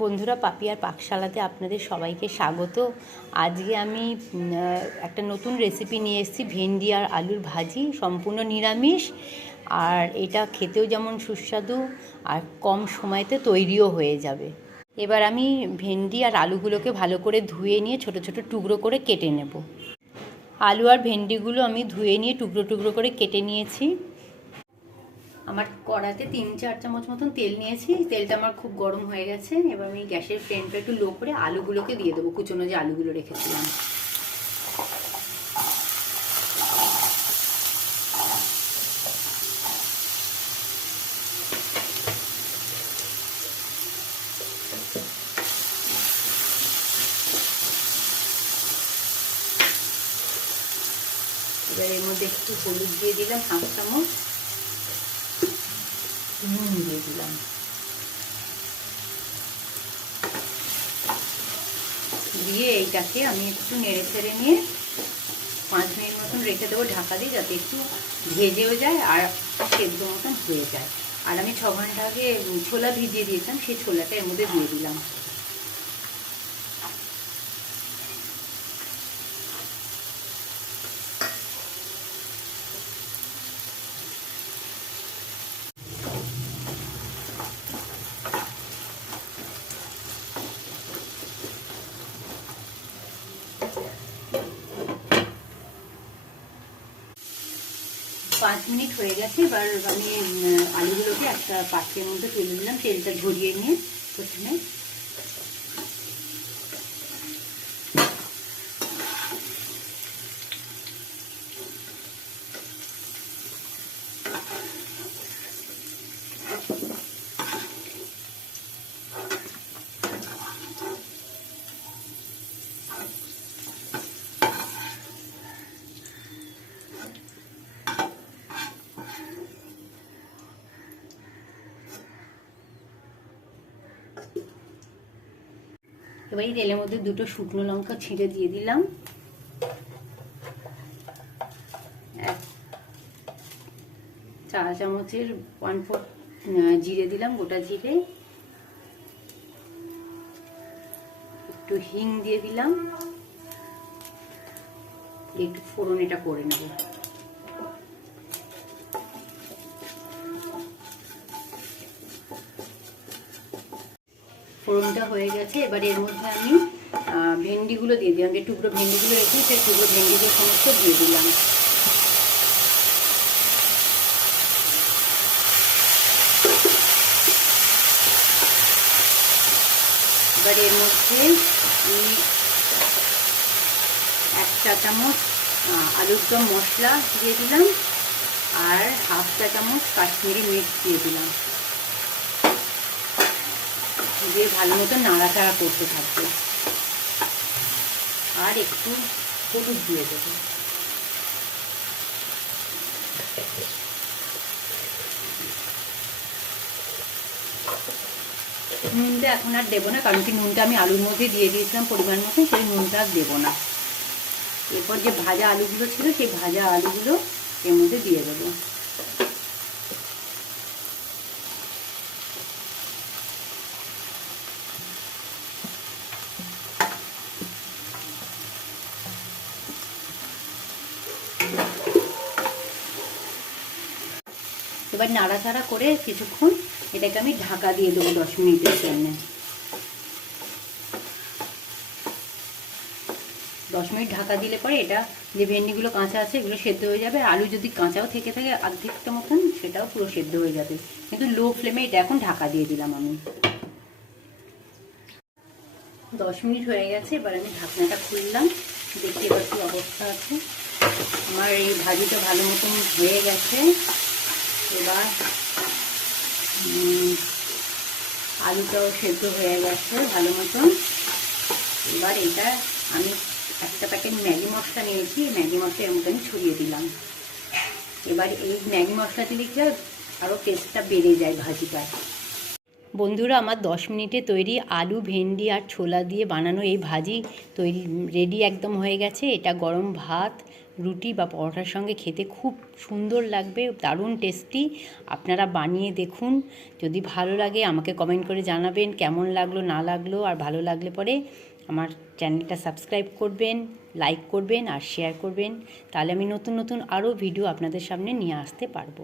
বন্ধুরা পাপিয়ার পাকশালাতে আপনাদের সবাইকে স্বাগত। আজকে আমি একটা নতুন রেসিপি নিয়ে এসেছি, ভেন্ডি আর আলুর ভাজি, সম্পূর্ণ নিরামিষ। আর এটা খেতেও যেমন সুস্বাদু, আর কম সময়তে তৈরিও হয়ে যাবে। এবার আমি ভেন্ডি আর আলুগুলোকে ভালো করে ধুয়ে নিয়ে ছোট ছোট টুকরো করে কেটে নেব। আলু আর ভেন্ডিগুলো আমি ধুয়ে নিয়ে টুকরো টুকরো করে কেটে নিয়েছি। আমার কড়াতে তিন, চার চামচ মতন তেল নিয়েছি। তেলটা আমার খুব গরম হয়ে গেছে। এবার আমি গ্যাসের ফ্লেমটা একটু লো করে আলুগুলোকে দিয়ে দেবো। কুচনো যে আলুগুলো রেখেছিলাম। এবার এর মধ্যে একটু হলুদ দিয়ে দিলাম, হাফ চামচ। নুন দিয়ে দিলাম। দিয়ে এইটাকে আমি একটু নেড়ে ছেড়ে নিয়ে পাঁচ মিনিট মতন রেখে দেবো ঢাকা দিয়ে, যাতে একটু ভেজেও যায় আর সেদ্ধ মতন হয়ে যায়। আর আমি ছ ঘণ্টা আগে ছোলা ভিজিয়ে দিয়েছিলাম, সেই ছোলাটা এর মধ্যে দিয়ে দিলাম। পাঁচ মিনিট হয়ে গেছে, এবার আমি আলুগুলোকে একটা পাত্রের মধ্যে তুলে নিলাম তেলটা ঝরিয়ে নিয়ে প্রথমে এবার এই তেলের মধ্যে দুটো শুকনো লঙ্কা ছিঁড়ে দিয়ে দিলাম। এক চা চামচের ওয়ান ফোর জিরে দিলাম, গোটা জিরে। একটু হিং দিয়ে দিলাম। একটু ফোড়ন এটা করে নেব। ফোড়নটা হয়ে গেছে। এবার এর মধ্যে আমি ভেন্ডিগুলো দিয়ে দিলাম। যে টুকরো ভেন্ডিগুলো রেখে সেই টুকরো ভেন্ডিগুলো সমস্ত দিয়ে দিলাম। এবার এর মধ্যে আমি এক চা চামচ আলুর দম মশলা দিয়ে দিলাম। আর হাফ চা চামচ কাশ্মীরি মির্চ দিয়ে দিলাম। দিয়ে ভালো মতো নাড়াচাড়া করতে থাকবে। আর একটু হলুদ দিয়ে দেবো। নুনটা এখন আর দেবো না, কারণ কি নুনটা আমি আলুর মধ্যে দিয়ে দিয়েছিলাম পরিমাণ মতো, সেই নুনটা আর দেবো না। এরপর যে ভাজা আলুগুলো ছিল, সেই ভাজা আলুগুলো এর মধ্যে দিয়ে দেবো। এবার নাড়াচাড়া করে কিছুক্ষণ এটাকে আমি ঢাকা দিয়ে দেবো দশ মিনিটের জন্য। দশ মিনিট ঢাকা দিলে পরে এটা যে ভেন্ডিগুলো কাঁচা আছে এগুলো সেদ্ধ হয়ে যাবে। আলু যদি কাঁচাও থেকে থাকে অর্ধেকটা মতন, সেটাও পুরো সেদ্ধ হয়ে যাবে। কিন্তু লো ফ্লেমে এটা এখন ঢাকা দিয়ে দিলাম আমি। দশ মিনিট হয়ে গেছে, এবার আমি ঢাকনাটা খুললাম। দেখি এবার অবস্থা আছে। আমার এই ভাজিটা ভালো মতন হয়ে গেছে। এবার আলুটাও সেদ্ধ হয়ে গেছে ভালো মতন। এবার এটা আমি একটা প্যাকেট ম্যাগি মশলা নিয়েছি, ম্যাগি মশলা এর মধ্যে আমি ছড়িয়ে দিলাম। এবার এই ম্যাগি মশলা দিলে কি আরও টেস্টটা বেড়ে যায় ভাজিটার বন্ধুরা, আমার দশ মিনিটে তৈরি আলু, ভেন্ডি আর ছোলা দিয়ে বানানো এই ভাজি তৈরি রেডি একদম হয়ে গেছে। এটা গরম ভাত রুটি বা পরোটার সঙ্গে খেতে খুব সুন্দর লাগবে, দারুণ টেস্টি আপনারা বানিয়ে দেখুন। যদি ভালো লাগে, আমাকে কমেন্ট করে জানাবেন কেমন লাগল, না লাগল, আর ভালো লাগলে পরে আমার চ্যানেলটা সাবস্ক্রাইব করবেন লাইক করবেন, আর শেয়ার করবেন। তাহলে আমি নতুন নতুন আরও ভিডিও আপনাদের সামনে নিয়ে আসতে পারব।